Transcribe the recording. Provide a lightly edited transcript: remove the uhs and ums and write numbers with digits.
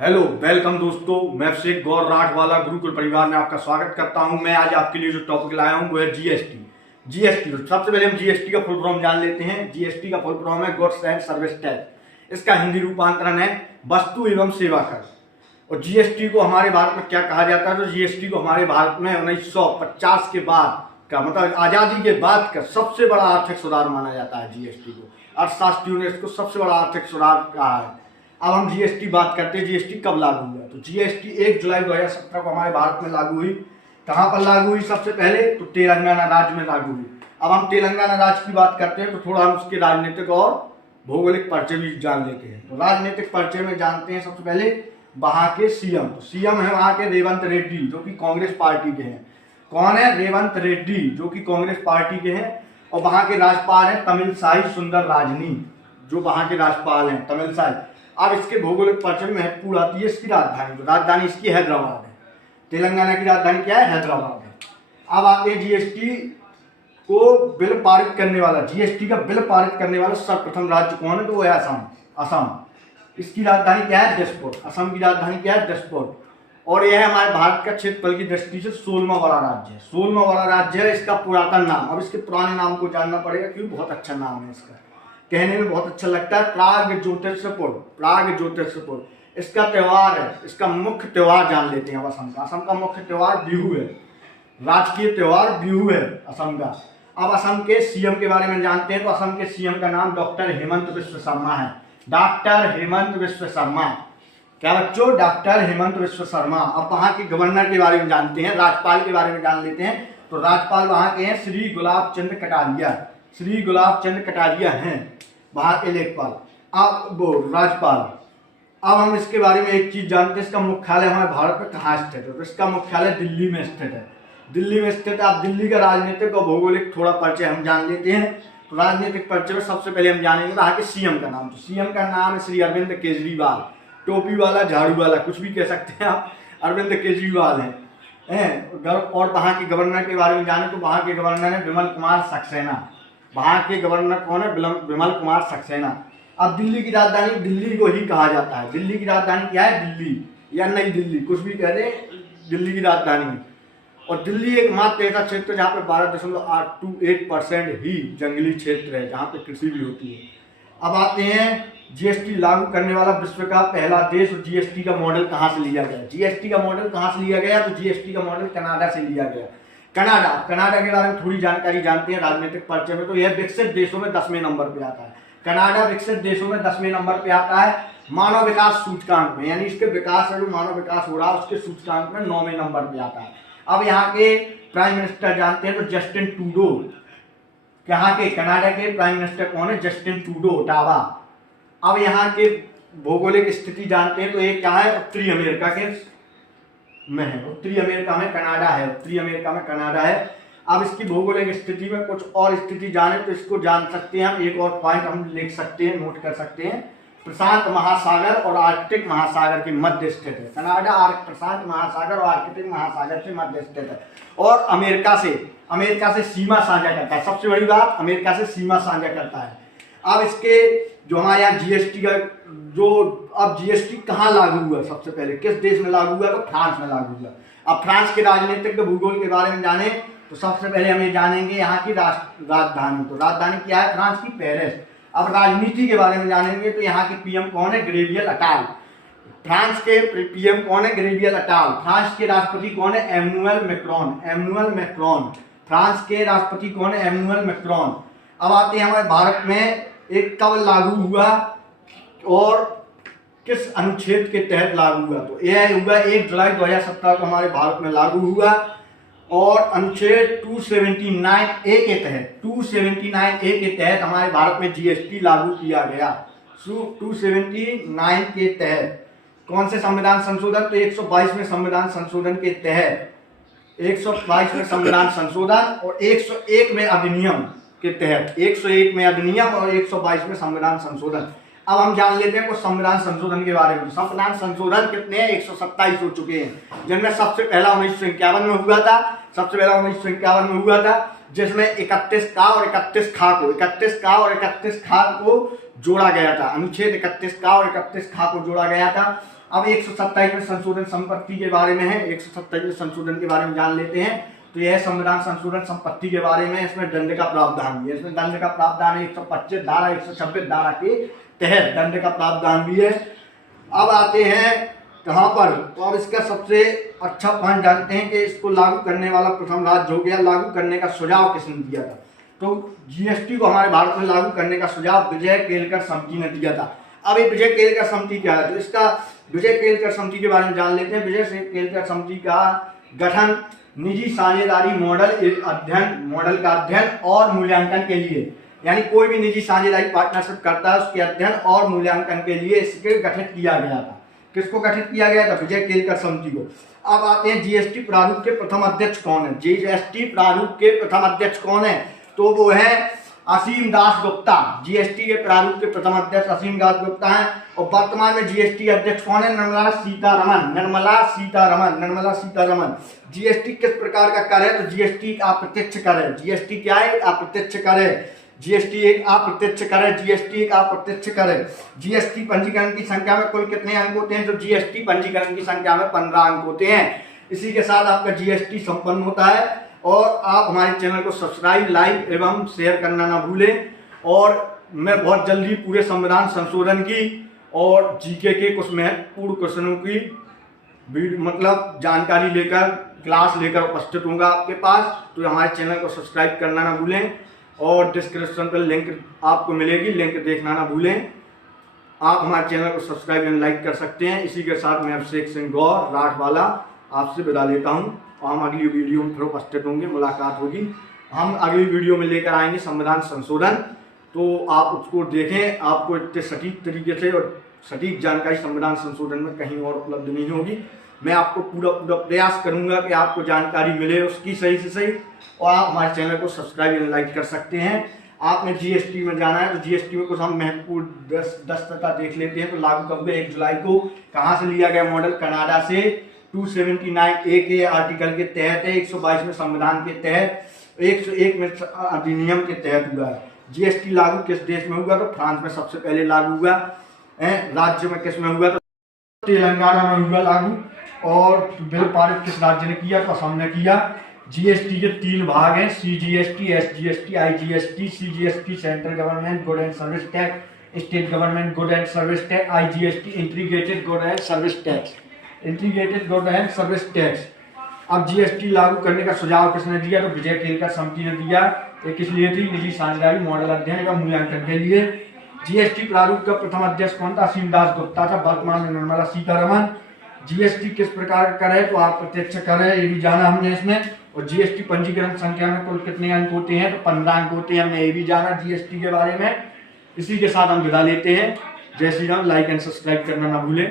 Hello welcome दोस्तों, मैं अभिषेक गौर राठवाला गुरुकुल परिवार में आपका स्वागत करता हूं। मैं आज आपके लिए जो टॉपिक लाया हूं वो है जीएसटी। जीएसटी सबसे पहले हम जीएसटी का फुल फॉर्म जान लेते हैं। जीएसटी का फुल फॉर्म है गुड्स एंड सर्विस टैक्स। इसका हिंदी रूपांतरण है वस्तु एवं सेवा कर। और जीएसटी को हमारे भारत में क्या कहा जाता है, तो जीएसटी को हमारे भारत में 1950 के बाद का, मतलब आजादी के बाद का सबसे बड़ा आर्थिक सुधार माना जाता है। जीएसटी को अर्थशास्त्रियों ने इसको सबसे बड़ा आर्थिक सुधार कहा है। अब हम जीएसटी बात करते हैं, जीएसटी कब लागू हुआ। तो जीएसटी 1 जुलाई 2017 को हमारे भारत में लागू हुई। कहाँ पर लागू हुई? सबसे पहले तो तेलंगाना राज्य में लागू हुई। अब हम तेलंगाना राज्य की बात करते हैं तो थोड़ा हम उसके राजनीतिक और भौगोलिक परिचय भी जान लेते हैं। तो राजनीतिक परिचय में जानते हैं सबसे पहले वहां के सीएम। तो सीएम है वहां के रेवंत रेड्डी, जो कि कांग्रेस पार्टी के हैं। कौन है? रेवंत रेड्डी, जो कि कांग्रेस पार्टी के हैं। और वहां के राज्यपाल हैं तमिलसाई सुंदरराजनी, जो वहां के राज्यपाल हैं तमिलसाई। अब इसके भौगोलिक परिचय में महत्वपूर्ण आती है इसकी राजधानी। तो राजधानी इसकी हैदराबाद है। तेलंगाना की राजधानी क्या है? हैदराबाद है। अब आते हैं जीएसटी को बिल पारित करने वाला। जीएसटी का बिल पारित करने वाला सर्वप्रथम राज्य कौन है? तो वो है असम। असम, इसकी राजधानी क्या है? दिसपुर। असम की राजधानी क्या है? दिसपुर। और यह हमारे भारत का क्षेत्रफल की दृष्टि से 16वां बड़ा राज्य है। 16वां बड़ा राज्य है। इसका पुरातन नाम, अब इसके पुराने नाम को जानना पड़ेगा क्योंकि बहुत अच्छा नाम है इसका, कहने में बहुत अच्छा लगता है। प्रागज्योतिषपुर। प्रागज्योतिषपुर इसका त्योहार है। इसका मुख्य त्योहार जान लेते हैं असम का। असम का मुख्य त्योहार बिहू है। राजकीय त्योहार बिहू है असम का। अब असम के सीएम के बारे में जानते हैं। तो असम के सीएम का नाम डॉक्टर हेमंत बिश्व शर्मा है। डॉक्टर हेमंत बिश्व शर्मा। क्या बच्चों? डॉक्टर हेमंत बिश्व शर्मा। अब वहां के गवर्नर के बारे में जानते हैं, राज्यपाल के बारे में जान लेते हैं। तो राज्यपाल वहां के हैं श्री गुलाब चंद्र कटारिया। श्री गुलाब चंद्र कटारिया हैं वहां के लेखपाल, अब वो राज्यपाल। अब हम इसके बारे में एक चीज जानते हैं, इसका मुख्यालय हमारे भारत में कहाँ स्थित है? तो इसका मुख्यालय दिल्ली में स्थित है। दिल्ली में स्थित है। अब दिल्ली का राजनीतिक और भौगोलिक थोड़ा परिचय हम जान लेते हैं। तो राजनीतिक परिचय में सबसे पहले हम जानेंगे वहां के सीएम का नाम। तो सीएम का नाम है श्री अरविंद केजरीवाल। टोपी वाला, झाड़ू वाला, कुछ भी कह सकते हैं आप, अरविंद केजरीवाल हैं। और वहां के गवर्नर के बारे में जाने तो वहां के गवर्नर है विमल कुमार सक्सेना। वहां के गवर्नर कौन है? विमल कुमार सक्सेना। अब दिल्ली की राजधानी, दिल्ली को ही कहा जाता है। दिल्ली की राजधानी क्या है? दिल्ली या नई दिल्ली, कुछ भी कह दे, दिल्ली की राजधानी है। और दिल्ली एकमात्र ऐसा क्षेत्र जहाँ पे 12.8% ही जंगली क्षेत्र है, जहाँ पे कृषि भी होती है। अब आते हैं जीएसटी लागू करने वाला विश्व का पहला देश। और जीएसटी का मॉडल कहाँ से लिया गया? जीएसटी का मॉडल कहाँ से लिया गया? तो जीएसटी का मॉडल कनाडा से लिया गया। कनाडा, कनाडा के बारे में थोड़ी जानकारी जानते हैं राजनीतिक परिचय में। तो यह विकसित देशों में 10वें नंबर पे आता है। कनाडा विकसित देशों में 10वें नंबर पे आता है मानव विकास सूचकांक में, यानी इसके विकास है, जो मानव विकास हो रहा है उसके सूचकांक में 9वें नंबर पे आता है। अब यहाँ के प्राइम मिनिस्टर जानते हैं तो जस्टिन ट्रूडो। यहाँ के कनाडा के प्राइम मिनिस्टर कौन है? Justin Trudeau, Ottawa. अब यहाँ के भौगोलिक स्थिति जानते हैं तो एक क्या है? उत्तरी अमेरिका के में है। उत्तरी अमेरिका में कनाडा है। उत्तरी अमेरिका में कनाडा है। अब इसकी भौगोलिक स्थिति में कुछ और स्थिति जाने तो इसको जान सकते हैं हम। एक और पॉइंट हम लिख सकते हैं, नोट कर सकते हैं। प्रशांत महासागर और आर्कटिक महासागर के मध्य स्थित है कनाडा। प्रशांत महासागर और आर्कटिक महासागर के मध्य स्थित है। और अमेरिका से सीमा साझा करता है। सबसे बड़ी बात, अमेरिका से सीमा साझा करता है। अब इसके जो हमारे यहाँ जीएसटी का अब जीएसटी कहाँ लागू हुआ? सबसे पहले किस देश में लागू हुआ? तो फ्रांस में लागू हुआ। अब फ्रांस के राजनीतिक भूगोल के बारे में जाने तो सबसे पहले हम ये जानेंगे यहाँ की राजधानी। तो राजधानी क्या है फ्रांस की? पेरिस। अब राजनीति के बारे में जानेंगे तो यहाँ के पीएम कौन है? गैब्रियल अटाल। फ्रांस के पीएम कौन है? गैब्रियल अटाल। फ्रांस के राष्ट्रपति कौन है? Emmanuel Macron. Emmanuel Macron France के राष्ट्रपति कौन है? Emmanuel Macron. अब आते हैं हमारे भारत में एक कब लागू हुआ और किस अनुच्छेद के तहत लागू हुआ? तो यह हुआ 1 जुलाई 2017 को हमारे भारत में लागू हुआ। और अनुच्छेद 279A के तहत 279A के तहत हमारे भारत में जीएसटी लागू किया गया। 279 के तहत कौन से संविधान संशोधन? तो 122वें संविधान संशोधन के तहत, 122वें संविधान संशोधन और 101वें अधिनियम के तहत, 101 में अधिनियम और 122 में संविधान संशोधन। अब हम जान लेते हैं कुछ संविधान संशोधन के बारे में। संविधान संशोधन कितने हैं? 127 हो चुके हैं, जिनमें सबसे पहला 1951 में हुआ था। सबसे पहला 1951 में हुआ था, जिसमें 31 का और 31 खा को 31 का और 31 खा को जोड़ा गया था। अनुच्छेद 31 का और 31 खा को जोड़ा गया था। अब 127 में संशोधन संपत्ति के बारे में है, 127 में संशोधन के बारे में जान लेते हैं। तो यह संविधान संशोधन संपत्ति के बारे में, इसमें दंड का प्रावधान भी है, इसमें दंड का प्रावधान है 125 धारा 126 धारा के तहत दंड का प्रावधान भी है। अब आते हैं कहाँ पर, तो अब इसका सबसे अच्छा पॉइंट जानते हैं कि इसको लागू करने वाला प्रथम राज्य हो गया। लागू करने का सुझाव किसने दिया था? तो जीएसटी को हमारे भारत में लागू करने का सुझाव विजय केलकर समिति ने दिया था। अब ये विजय केलकर समिति क्या है, तो इसका विजय केलकर समिति के बारे में जान लेते हैं। विजय केलकर समिति का गठन निजी साझेदारी मॉडल का अध्ययन और मूल्यांकन के लिए, यानी कोई भी निजी साझेदारी पार्टनरशिप करता है उसके अध्ययन और मूल्यांकन के लिए इसके गठित किया गया था। किसको गठित किया गया था? विजय केलकर समिति को। अब आते हैं जीएसटी प्रारूप के प्रथम अध्यक्ष कौन है। जीएसटी प्रारूप के प्रथम अध्यक्ष कौन है? तो वो है असीम दास गुप्ता। जीएसटी के प्रारूप के प्रथम अध्यक्ष असीम दास गुप्ता हैं। और वर्तमान में जीएसटी अध्यक्ष कौन है? निर्मला सीतारमन। जीएसटी किस प्रकार का कर है? तो जीएसटी एक अप्रत्यक्ष कर है। जीएसटी क्या है? एक अप्रत्यक्ष कर है। जीएसटी एक अप्रत्यक्ष कर है। जीएसटी पंजीकरण की संख्या में कुल कितने अंक होते हैं? तो जीएसटी पंजीकरण की संख्या में 15 अंक होते हैं। इसी के साथ आपका जीएसटी संपन्न होता है। और आप हमारे चैनल को सब्सक्राइब, लाइक एवं शेयर करना ना भूलें। और मैं बहुत जल्दी पूरे संविधान संशोधन की और जीके के कुछ महत्वपूर्ण क्वेश्चनों की मतलब जानकारी लेकर क्लास लेकर उपस्थित होगा आपके पास। तो हमारे चैनल को सब्सक्राइब करना ना भूलें और डिस्क्रिप्शन पर लिंक आपको मिलेगी, लिंक देखना ना भूलें। आप हमारे चैनल को सब्सक्राइब एंड लाइक कर सकते हैं। इसी के साथ मैं अभिषेक सिंह गौर राठवाला आपसे विदा लेता हूं और हम अगली वीडियो में फिर उपस्थित होंगे, मुलाकात होगी। हम अगली वीडियो में लेकर आएंगे संविधान संशोधन, तो आप उसको देखें। आपको इतने सटीक तरीके से और सटीक जानकारी संविधान संशोधन में कहीं और उपलब्ध नहीं होगी। मैं आपको पूरा प्रयास करूंगा कि आपको जानकारी मिले उसकी सही से सही। और आप हमारे चैनल को सब्सक्राइब एंड लाइक कर सकते हैं। आपने जीएसटी में जाना है तो जीएसटी में कुछ हम महत्वपूर्ण दस्तता देख लेते हैं। तो लागू कब 1 जुलाई को कहाँ से लिया गया मॉडल? कनाडा से। 279A के आर्टिकल के तहत है, 122 में संविधान के तहत, 101 में अधिनियम के तहत हुआ है। जीएसटी लागू किस देश में हुआ? तो फ्रांस में सबसे पहले लागू हुआ। राज्य में किस में हुआ? तो तेलंगाना में हुआ लागू। और बिल पारित किस राज्य ने किया? तो असम ने किया। जीएसटी के 3 भाग हैं, CGST, SGST, IGST. CGST central government good and service tax, state government good and service tax, IGST integrated good and service tax. अब जीएसटी लागू करने का सुझाव किसने दिया? तो विजय केलकर समिति ने दिया। ये किस लिए थी? निजी साझेदारी मॉडल अध्ययन का मूल्यांकन के लिए। जीएसटी प्रारूप का प्रथम अध्यक्ष कौन था? असीम दास गुप्ता था। वर्तमान में निर्मला सीतारमन। जीएसटी किस प्रकार कर है? तो आप प्रत्यक्ष कर है, ये भी जाना हमने इसमें। और जीएसटी पंजीकरण संख्या में कुल कितने अंक होते हैं? तो 15 अंक होते हैं, हमने ये भी जाना जीएसटी के बारे में। इसी के साथ हम विदा लेते हैं। जय Shri Ram. Like and subscribe करना ना भूलें।